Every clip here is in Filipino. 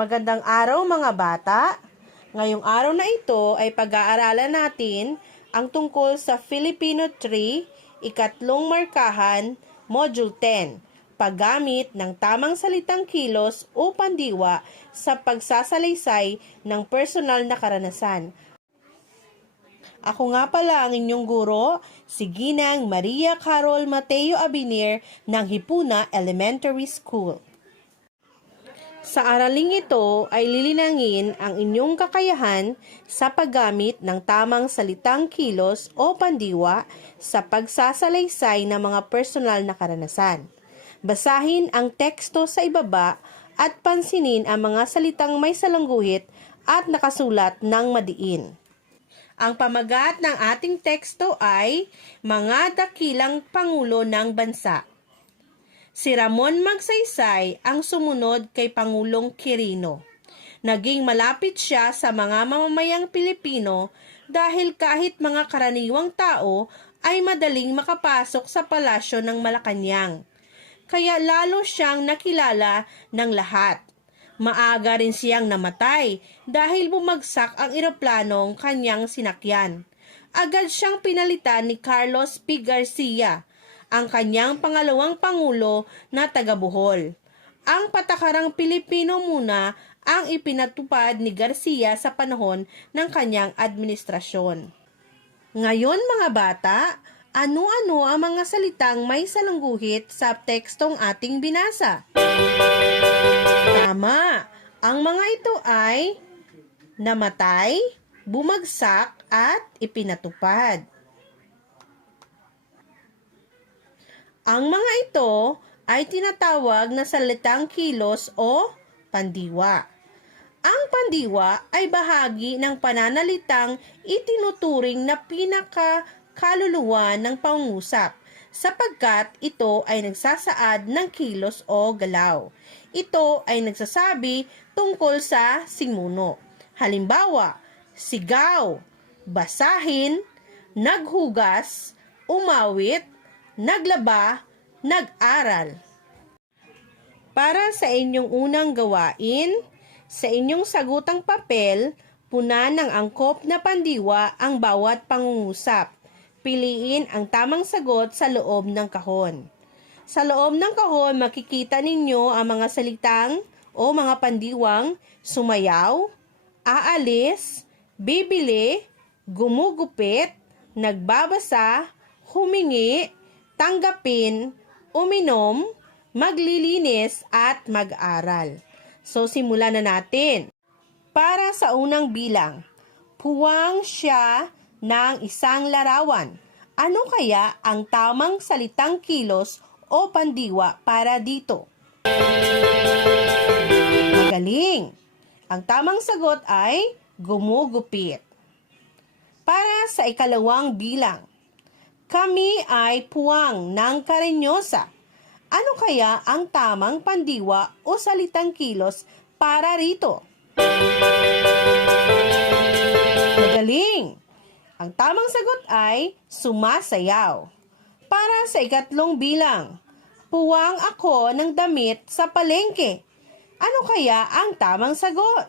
Magandang araw mga bata! Ngayong araw na ito ay pag-aaralan natin ang tungkol sa Filipino 3, ikatlong markahan, Module 10, paggamit ng tamang salitang kilos o pandiwa sa pagsasalaysay ng personal na karanasan. Ako nga pala ang inyong guro, si Ginang Maria Carol Mateo Abinir ng Hipuna Elementary School. Sa araling ito ay lilinangin ang inyong kakayahan sa paggamit ng tamang salitang kilos o pandiwa sa pagsasalaysay ng mga personal na karanasan. Basahin ang teksto sa ibaba at pansinin ang mga salitang may salangguhit at nakasulat ng madiin. Ang pamagat ng ating teksto ay mga dakilang pangulo ng bansa. Si Ramon Magsaysay ang sumunod kay Pangulong Quirino. Naging malapit siya sa mga mamamayang Pilipino dahil kahit mga karaniwang tao ay madaling makapasok sa palasyo ng Malacanang. Kaya lalo siyang nakilala ng lahat. Maaga rin siyang namatay dahil bumagsak ang eroplanong kanyang sinakyan. Agad siyang pinalitan ni Carlos P. Garcia, ang kanyang pangalawang pangulo na taga-Bohol. Ang patakarang Pilipino muna ang ipinatupad ni Garcia sa panahon ng kanyang administrasyon. Ngayon mga bata, ano-ano ang mga salitang may salangguhit sa tekstong ating binasa? Tama! Ang mga ito ay namatay, bumagsak at ipinatupad. Ang mga ito ay tinatawag na salitang kilos o pandiwa. Ang pandiwa ay bahagi ng pananalitang itinuturing na pinakakaluluwa ng pangungusap sapagkat ito ay nagsasaad ng kilos o galaw. Ito ay nagsasabi tungkol sa simuno. Halimbawa, sigaw, basahin, naghugas, umawit, naglaba, nag-aral. Para sa inyong unang gawain, sa inyong sagutang papel, punan ng angkop na pandiwa ang bawat pangungusap. Piliin ang tamang sagot sa loob ng kahon. Sa loob ng kahon, makikita ninyo ang mga salitang o mga pandiwang sumayaw, aalis, bibili, gumugupit, nagbabasa, humingi, tanggapin, uminom, maglilinis, at mag-aral. So, simulan na natin. Para sa unang bilang, puwang siya ng isang larawan. Ano kaya ang tamang salitang kilos o pandiwa para dito? Magaling! Ang tamang sagot ay gumugupit. Para sa ikalawang bilang, kami ay puwang ng Karenyosa. Ano kaya ang tamang pandiwa o salitang kilos para rito? Magaling! Ang tamang sagot ay sumasayaw. Para sa ikatlong bilang, puwang ako ng damit sa palengke. Ano kaya ang tamang sagot?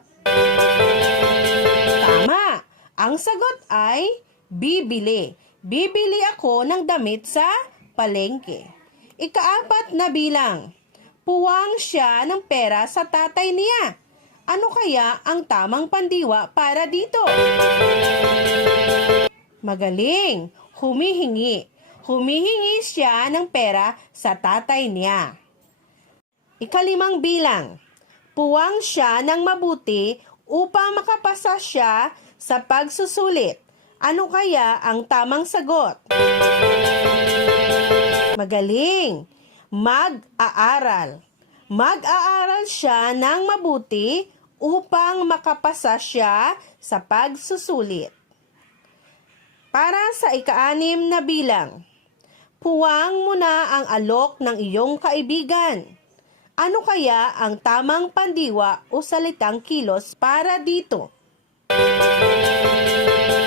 Tama! Ang sagot ay bibili. Bibili ako ng damit sa palengke. Ikaapat na bilang, puwang siya ng pera sa tatay niya. Ano kaya ang tamang pandiwa para dito? Magaling! Humihingi. Humihingi siya ng pera sa tatay niya. Ikalimang bilang, puwang siya ng mabuti upang makapasa siya sa pagsusulit. Ano kaya ang tamang sagot? Magaling! Mag-aaral. Mag-aaral siya ng mabuti upang makapasa siya sa pagsusulit. Para sa ika-6 na bilang, puwang mo na ang alok ng iyong kaibigan. Ano kaya ang tamang pandiwa o salitang kilos para dito?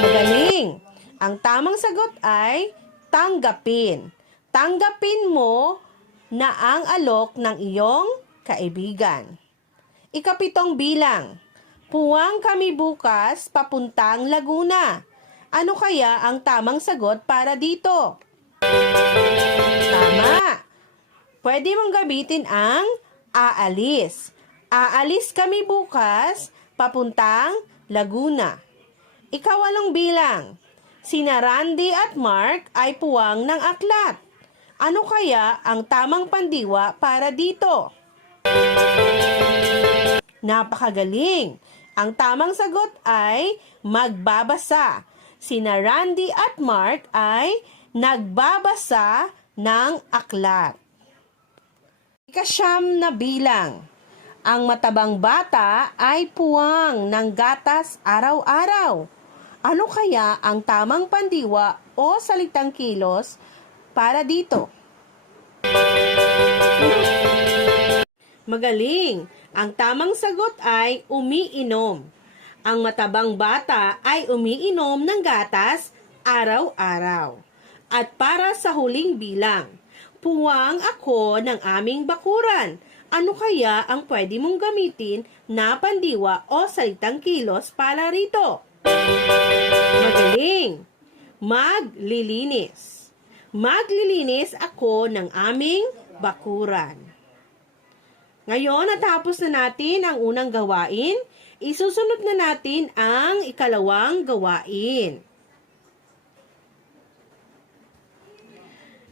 Magaling! Ang tamang sagot ay tanggapin. Tanggapin mo na ang alok ng iyong kaibigan. Ikapitong bilang. Puwang kami bukas papuntang Laguna. Ano kaya ang tamang sagot para dito? Tama. Pwede mong gamitin ang aalis. Aalis kami bukas papuntang Laguna. Ikawalong bilang. Sina Randy at Mark ay puwang ng aklat. Ano kaya ang tamang pandiwa para dito? Napakagaling! Ang tamang sagot ay magbabasa. Sina Randy at Mark ay nagbabasa ng aklat. Ikasyam na bilang. Ang matabang bata ay puwang ng gatas araw-araw. Ano kaya ang tamang pandiwa o salitang kilos para dito? Magaling! Ang tamang sagot ay umiinom. Ang matabang bata ay umiinom ng gatas araw-araw. At para sa huling bilang, puwang ako ng aming bakuran. Ano kaya ang pwede mong gamitin na pandiwa o salitang kilos para rito? Magaling! Maglilinis. Maglilinis ako ng aming bakuran. Ngayon, natapos na natin ang unang gawain. Isusunod na natin ang ikalawang gawain.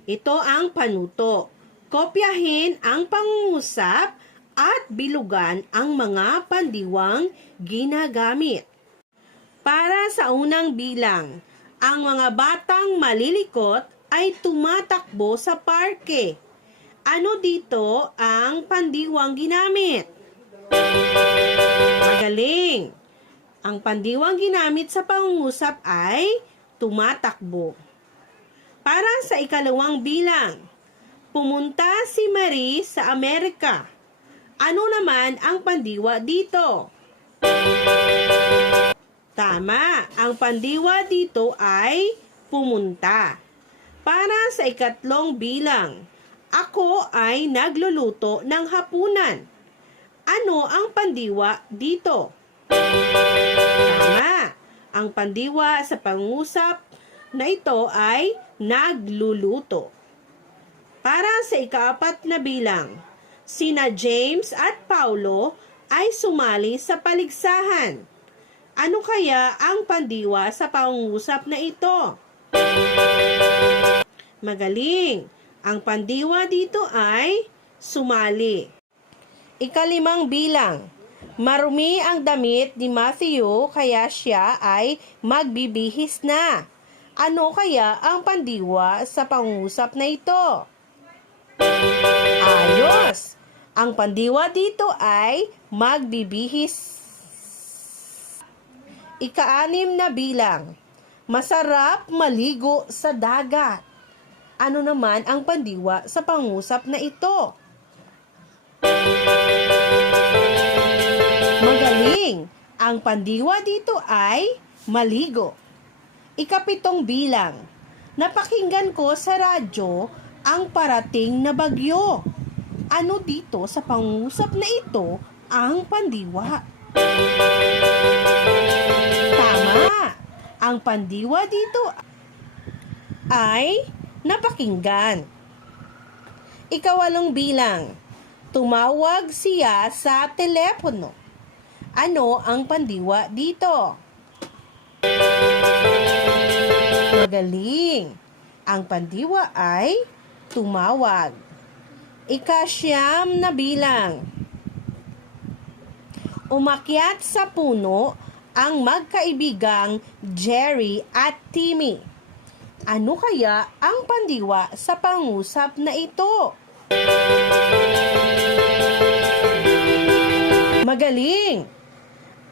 Ito ang panuto. Kopyahin ang pangungusap at bilugan ang mga pandiwang ginagamit. Para sa unang bilang, ang mga batang malilikot ay tumatakbo sa parke. Ano dito ang pandiwang ginamit? Magaling! Ang pandiwang ginamit sa pangungusap ay tumatakbo. Para sa ikalawang bilang, pumunta si Marie sa Amerika. Ano naman ang pandiwa dito? Tama, ang pandiwa dito ay pumunta. Para sa ikatlong bilang, ako ay nagluluto ng hapunan. Ano ang pandiwa dito? Tama, ang pandiwa sa pangusap na ito ay nagluluto. Para sa ikaapat na bilang, sina James at Paulo ay sumali sa paligsahan. Ano kaya ang pandiwa sa pangungusap na ito? Magaling! Ang pandiwa dito ay sumali. Ikalimang bilang. Marumi ang damit ni Matthew kaya siya ay magbibihis na. Ano kaya ang pandiwa sa pangungusap na ito? Ayos! Ang pandiwa dito ay magbibihis. Ika-anim na bilang. Masarap maligo sa dagat. Ano naman ang pandiwa sa pangusap na ito? Magaling! Ang pandiwa dito ay maligo. Ikapitong bilang. Napakinggan ko sa radyo ang parating na bagyo. Ano dito sa pangusap na ito ang pandiwa? Tama! Ang pandiwa dito ay napakinggan. Ikawalong bilang. Tumawag siya sa telepono. Ano ang pandiwa dito? Magaling! Ang pandiwa ay tumawag. Ika-siyam na bilang. Umakyat sa puno ang magkaibigang Jerry at Timmy. Ano kaya ang pandiwa sa pangusap na ito? Magaling!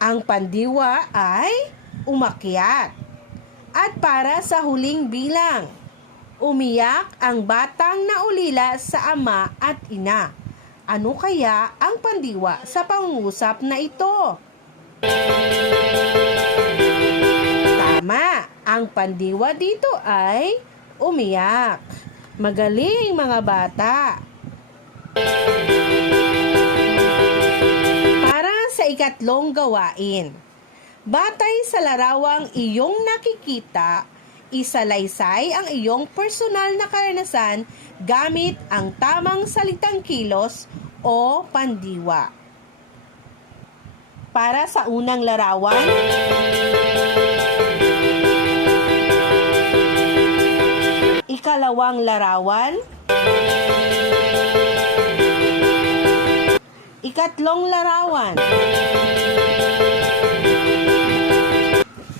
Ang pandiwa ay umakyat. At para sa huling bilang, umiyak ang batang naulila sa ama at ina. Ano kaya ang pandiwa sa pangungusap na ito? Tama! Ang pandiwa dito ay umiyak. Magaling mga bata! Para ikatlong gawain. Batay sa larawang iyong nakikita, isalaysay ang iyong personal na karanasan gamit ang tamang salitang kilos o pandiwa. Para sa unang larawan, ikalawang larawan, ikatlong larawan,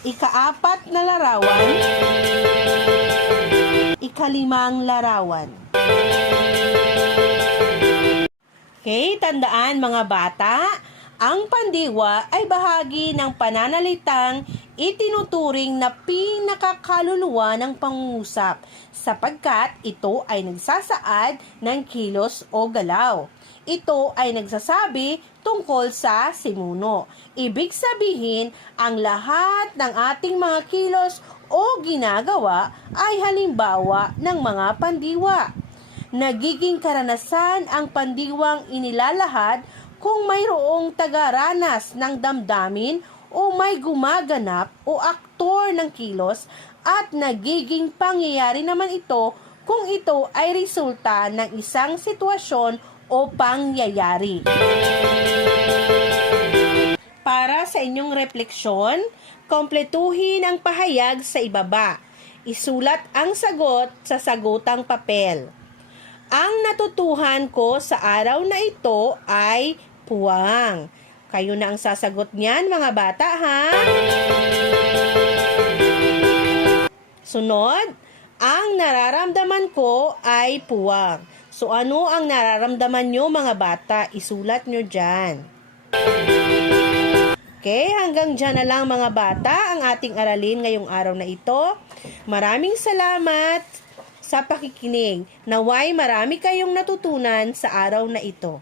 ikaapat na larawan, ikalimang larawan. Okay, tandaan mga bata, ang pandiwa ay bahagi ng pananalitang itinuturing na pinakakaluluwa ng pangungusap sapagkat ito ay nagsasaad ng kilos o galaw. Ito ay nagsasabi tungkol sa simuno. Ibig sabihin, ang lahat ng ating mga kilos o ginagawa ay halimbawa ng mga pandiwa. Nagiging karanasan ang pandiwang inilalahad kung mayroong tagaranas ng damdamin o may gumaganap o aktor ng kilos at nagiging pangyayari naman ito kung ito ay resulta ng isang sitwasyon o pangyayari. Para sa inyong refleksyon, kompletuhin ang pahayag sa ibaba. Isulat ang sagot sa sagutang papel. Ang natutuhan ko sa araw na ito ay puwang. Kayo na ang sasagot niyan, mga bata, ha? Sunod, ang nararamdaman ko ay puwang. So, ano ang nararamdaman nyo, mga bata? Isulat nyo dyan. Okay, hanggang dyan na lang, mga bata, ang ating aralin ngayong araw na ito. Maraming salamat sa pakikinig. Naway marami kayong natutunan sa araw na ito.